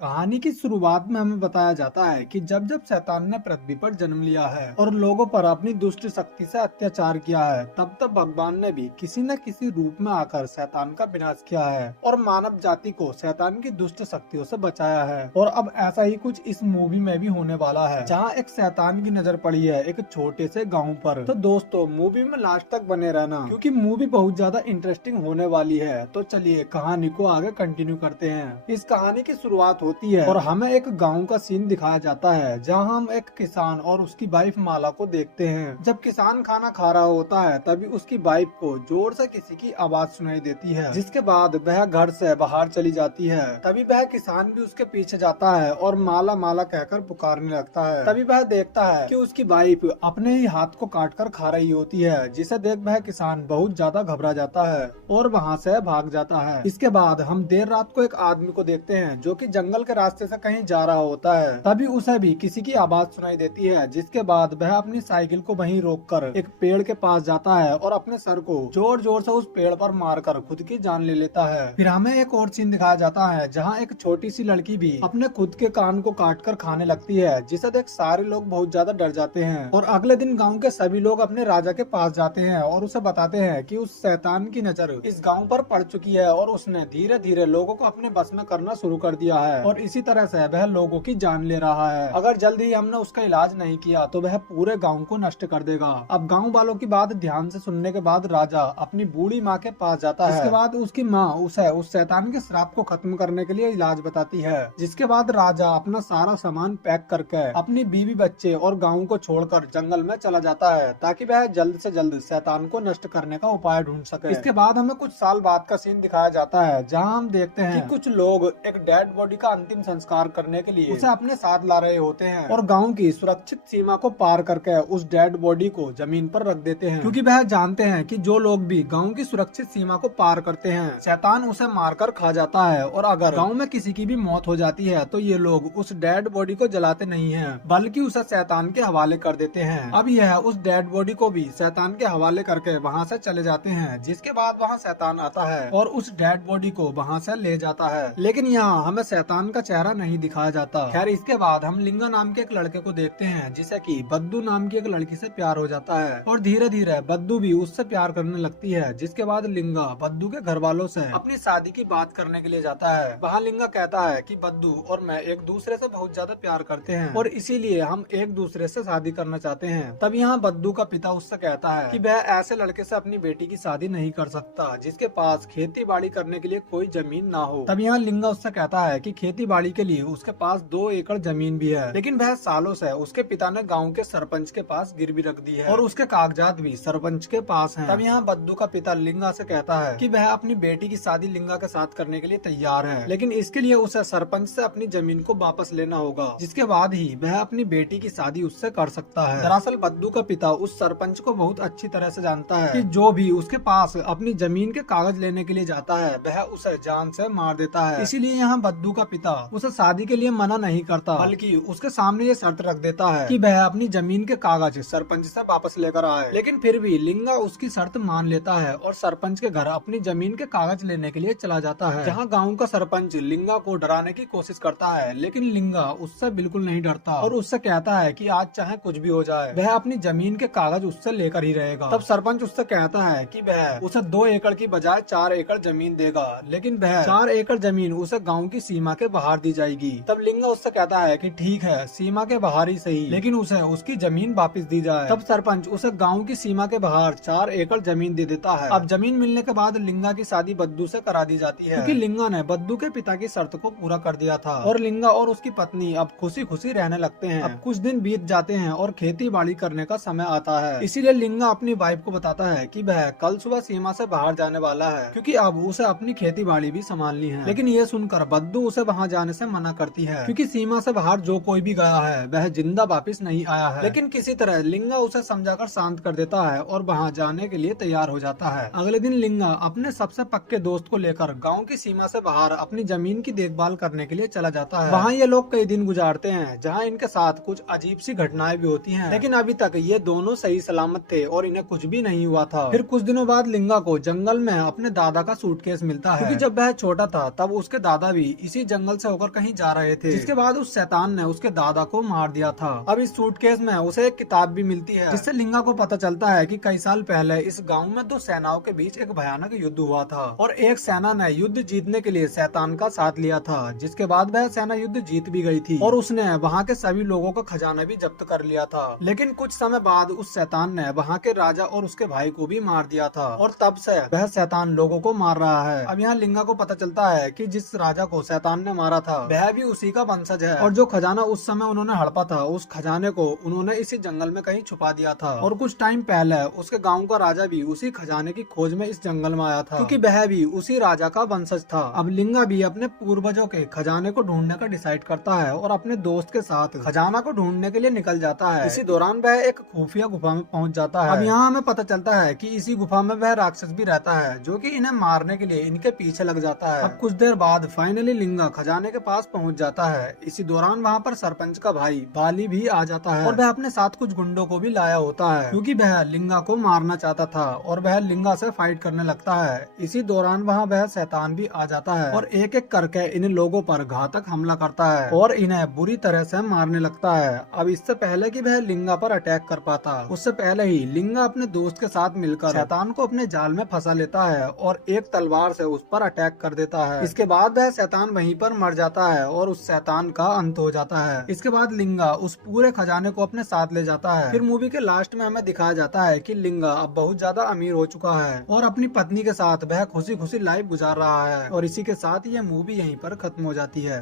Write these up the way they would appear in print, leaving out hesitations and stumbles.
कहानी की शुरुआत में हमें बताया जाता है कि जब जब शैतान ने पृथ्वी पर जन्म लिया है और लोगों पर अपनी दुष्ट शक्ति से अत्याचार किया है, तब तब भगवान ने भी किसी न किसी रूप में आकर शैतान का विनाश किया है और मानव जाति को शैतान की दुष्ट शक्तियों से बचाया है। और अब ऐसा ही कुछ इस मूवी में भी होने वाला है, जहाँ एक शैतान की नजर पड़ी है एक छोटे से गाँव पर। तो दोस्तों, मूवी में लास्ट तक बने रहना, क्योंकि मूवी बहुत ज्यादा इंटरेस्टिंग होने वाली है। तो चलिए कहानी को आगे कंटिन्यू करते हैं। इस कहानी की शुरुआत होती है और हमें एक गांव का सीन दिखाया जाता है, जहां हम एक किसान और उसकी वाइफ माला को देखते हैं। जब किसान खाना खा रहा होता है, तभी उसकी वाइफ को जोर से किसी की आवाज सुनाई देती है, जिसके बाद वह घर से बाहर चली जाती है। तभी वह किसान भी उसके पीछे जाता है और माला माला कहकर पुकारने लगता है। तभी वह देखता है कि उसकी वाइफ अपने ही हाथ को काट कर खा रही होती है, जिसे देख वह किसान बहुत ज्यादा घबरा जाता है और वहाँ से भाग जाता है। इसके बाद हम देर रात को एक आदमी को देखते हैं जो कि जंगल के रास्ते से कहीं जा रहा होता है। तभी उसे भी किसी की आवाज सुनाई देती है, जिसके बाद वह अपनी साइकिल को वहीं रोककर एक पेड़ के पास जाता है और अपने सर को जोर जोर से उस पेड़ पर मारकर खुद की जान ले लेता है। फिर हमें एक और सीन दिखाया जाता है, जहाँ एक छोटी सी लड़की भी अपने खुद के कान को काट कर खाने लगती है, जिसे देख सारे लोग बहुत ज्यादा डर जाते हैं। और अगले दिन गाँव के सभी लोग अपने राजा के पास जाते हैं और उसे बताते हैं कि उस शैतान की नजर इस गाँव पर पड़ चुकी है और उसने धीरे धीरे लोगों को अपने बस में करना शुरू कर दिया है और इसी तरह से वह लोगों की जान ले रहा है। अगर जल्द ही हमने उसका इलाज नहीं किया तो वह पूरे गांव को नष्ट कर देगा। अब गांव वालों की बात ध्यान से सुनने के बाद राजा अपनी बूढ़ी माँ के पास जाता है। इसके बाद उसकी माँ उसे उस शैतान के श्राप को खत्म करने के लिए इलाज बताती है। जिसके बाद राजा अपना सारा सामान पैक करके अपनी बीवी बच्चे और गाँव को छोड़कर जंगल में चला जाता है, ताकि वह जल्द से जल्द शैतान को नष्ट करने का उपाय ढूंढ सके। इसके बाद हमें कुछ साल बाद का सीन दिखाया जाता है, जहाँ हम देखते हैं कि कुछ लोग एक डेड बॉडी का अंतिम संस्कार करने के लिए उसे अपने साथ ला रहे होते हैं और गांव की सुरक्षित सीमा को पार करके उस डेड बॉडी को जमीन पर रख देते हैं, क्योंकि वह जानते हैं कि जो लोग भी गांव की सुरक्षित सीमा को पार करते हैं, शैतान उसे मारकर खा जाता है। और अगर गांव में किसी की भी मौत हो जाती है तो ये लोग उस डेड बॉडी को जलाते नहीं हैं, बल्कि उसे शैतान के हवाले कर देते हैं। अब यह उस डेड बॉडी को भी शैतान के हवाले करके वहाँ से चले जाते हैं, जिसके बाद वहाँ शैतान आता है और उस डेड बॉडी को वहाँ से ले जाता है। लेकिन यहाँ हमें शैतान का चेहरा नहीं दिखाया जाता। खैर, इसके बाद हम लिंगा नाम के एक लड़के को देखते हैं, जिसे कि बद्दू नाम की एक लड़की से प्यार हो जाता है और धीरे धीरे बद्दू भी उससे प्यार करने लगती है। जिसके बाद लिंगा बद्दू के घर वालों से अपनी शादी की बात करने के लिए जाता है। वहाँ लिंगा कहता है कि बद्दू और मैं एक दूसरे से बहुत ज्यादा प्यार करते हैं और इसीलिए हम एक दूसरे से शादी करना चाहते हैं। तब यहाँ बद्दू का पिता उससे कहता है कि वह ऐसे लड़के से अपनी बेटी की शादी नहीं कर सकता जिसके पास खेती बाड़ी करने के लिए कोई जमीन ना हो। तब यहाँ लिंगा उससे कहता है कि खेती बाड़ी के लिए उसके पास 2 एकड़ जमीन भी है, लेकिन वह सालों से उसके पिता ने गांव के सरपंच के पास गिरवी रख दी है और उसके कागजात भी सरपंच के पास हैं। तब यहाँ बद्दू का पिता लिंगा से कहता है कि वह अपनी बेटी की शादी लिंगा के साथ करने के लिए तैयार है, लेकिन इसके लिए उसे सरपंच से अपनी जमीन को वापस लेना होगा, जिसके बाद ही वह अपनी बेटी की शादी उससे कर सकता है। दरअसल बद्दू का पिता उस सरपंच को बहुत अच्छी तरह से जानता है कि जो भी उसके पास अपनी जमीन के कागज लेने के लिए जाता है वह उसे जान से मार देता है। इसीलिए यहाँ बद्दू का पिता उसे शादी के लिए मना नहीं करता, बल्कि उसके सामने ये शर्त रख देता है कि वह अपनी जमीन के कागज सरपंच से वापस लेकर आए। लेकिन फिर भी लिंगा उसकी शर्त मान लेता है और सरपंच के घर अपनी जमीन के कागज लेने के लिए चला जाता है। जहाँ गाँव का सरपंच लिंगा को डराने की कोशिश करता है, लेकिन लिंगा उससे बिल्कुल नहीं डरता और उससे कहता है कि आज चाहे कुछ भी हो जाए वह अपनी जमीन के कागज उससे लेकर ही रहेगा। तब सरपंच उससे कहता है कि वह उसे 2 एकड़ की बजाय 4 एकड़ जमीन देगा, लेकिन वह 4 एकड़ जमीन उसे गांव की सीमा के बाहर दी जाएगी। तब लिंगा उससे कहता है कि ठीक है, सीमा के बाहर ही सही, लेकिन उसे उसकी जमीन वापस दी जाए। तब सरपंच उसे गांव की सीमा के बाहर 4 एकड़ जमीन दे देता है। अब जमीन मिलने के बाद लिंगा की शादी बद्दू से करा दी जाती है, क्योंकि लिंगा ने बद्दू के पिता की शर्त को पूरा कर दिया था और लिंगा और उसकी पत्नी अब खुशी खुशी रहने लगते हैं। अब कुछ दिन बीत जाते हैं और खेती बाड़ी करने का समय आता है। इसीलिए लिंगा अपनी वाइफ को बताता है कि वह कल सुबह सीमा से बाहर जाने वाला है, क्योंकि अब उसे अपनी खेती बाड़ी भी संभालनी है। लेकिन ये सुनकर बद्दू उसे वहाँ जाने से मना करती है, क्योंकि सीमा से बाहर जो कोई भी गया है वह जिंदा वापस नहीं आया है। लेकिन किसी तरह लिंगा उसे समझाकर शांत कर देता है और वहाँ जाने के लिए तैयार हो जाता है। अगले दिन लिंगा अपने सबसे पक्के दोस्त को लेकर गाँव की सीमा से बाहर अपनी जमीन की देखभाल करने के लिए चला जाता है। वहाँ ये लोग कई दिन गुजारते हैं, जहाँ इनके साथ कुछ अजीब सी घटनाएं भी होती हैं, लेकिन अभी तक ये दोनों सही सलामत थे और इन्हें कुछ भी नहीं हुआ था। फिर कुछ दिनों बाद लिंगा को जंगल में अपने दादा का सूटकेस मिलता है, क्योंकि जब वह छोटा था तब उसके दादा भी इसी जंगल जंगल से होकर कहीं जा रहे थे, जिसके बाद उस शैतान ने उसके दादा को मार दिया था। अब इस सूटकेस में उसे एक किताब भी मिलती है, जिससे लिंगा को पता चलता है कि कई साल पहले इस गाँव में दो सेनाओं के बीच एक भयानक युद्ध हुआ था और एक सेना ने युद्ध जीतने के लिए शैतान का साथ लिया था, जिसके बाद वह सेना युद्ध जीत भी गई थी और उसने वहाँ के सभी लोगों का खजाना भी जब्त कर लिया था। लेकिन कुछ समय बाद उस शैतान ने वहाँ के राजा और उसके भाई को भी मार दिया था और तब से वह शैतान लोगों को मार रहा है। अब यहाँ लिंगा को पता चलता है कि जिस राजा को शैतान ने मारा था वह भी उसी का वंशज है और जो खजाना उस समय उन्होंने हड़पा था उस खजाने को उन्होंने इसी जंगल में कहीं छुपा दिया था और कुछ टाइम पहले उसके गाँव का राजा भी उसी खजाने की खोज में इस जंगल में आया था, क्योंकि वह भी उसी राजा का वंशज था। अब लिंगा भी अपने पूर्वजों के खजाने को ढूंढने का डिसाइड करता है और अपने दोस्त के साथ खजाना को ढूंढने के लिए निकल जाता है। इसी दौरान वह एक खुफिया गुफा में पहुंच जाता है। अब यहाँ हमें पता चलता है कि इसी गुफा में वह राक्षस भी रहता है जो कि इन्हें मारने के लिए इनके पीछे लग जाता है। अब कुछ देर बाद फाइनली लिंगा खजाने के पास पहुंच जाता है। इसी दौरान वहाँ पर सरपंच का भाई बाली भी आ जाता है और वह अपने साथ कुछ गुंडों को भी लाया होता है, क्योंकि वह लिंगा को मारना चाहता था और वह लिंगा से फाइट करने लगता है। इसी दौरान वहाँ वह शैतान भी आ जाता है और एक एक करके इन लोगों पर घातक हमला करता है और इन्हें बुरी तरह से मारने लगता है। अब इससे पहले कि वह लिंगा पर अटैक कर पाता, उससे पहले ही लिंगा अपने दोस्त के साथ मिलकर शैतान को अपने जाल में फंसा लेता है और एक तलवार से उस पर अटैक कर देता है। इसके बाद वह शैतान वहीं पर मर जाता है और उस शैतान का अंत हो जाता है। इसके बाद लिंगा उस पूरे खजाने को अपने साथ ले जाता है। फिर मूवी के लास्ट में हमें दिखाया जाता है कि लिंगा अब बहुत ज्यादा अमीर हो चुका है और अपनी पत्नी के साथ वह खुशी खुशी लाइफ गुजार रहा है और इसी के साथ ये मूवी यहीं पर खत्म हो जाती है।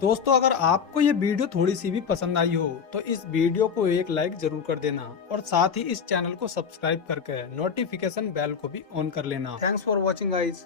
दोस्तों, अगर आपको ये वीडियो थोड़ी सी भी पसंद आई हो तो इस वीडियो को एक लाइक जरूर कर देना और साथ ही इस चैनल को सब्सक्राइब करके नोटिफिकेशन बेल को भी ऑन कर लेना। Thanks for watching guys.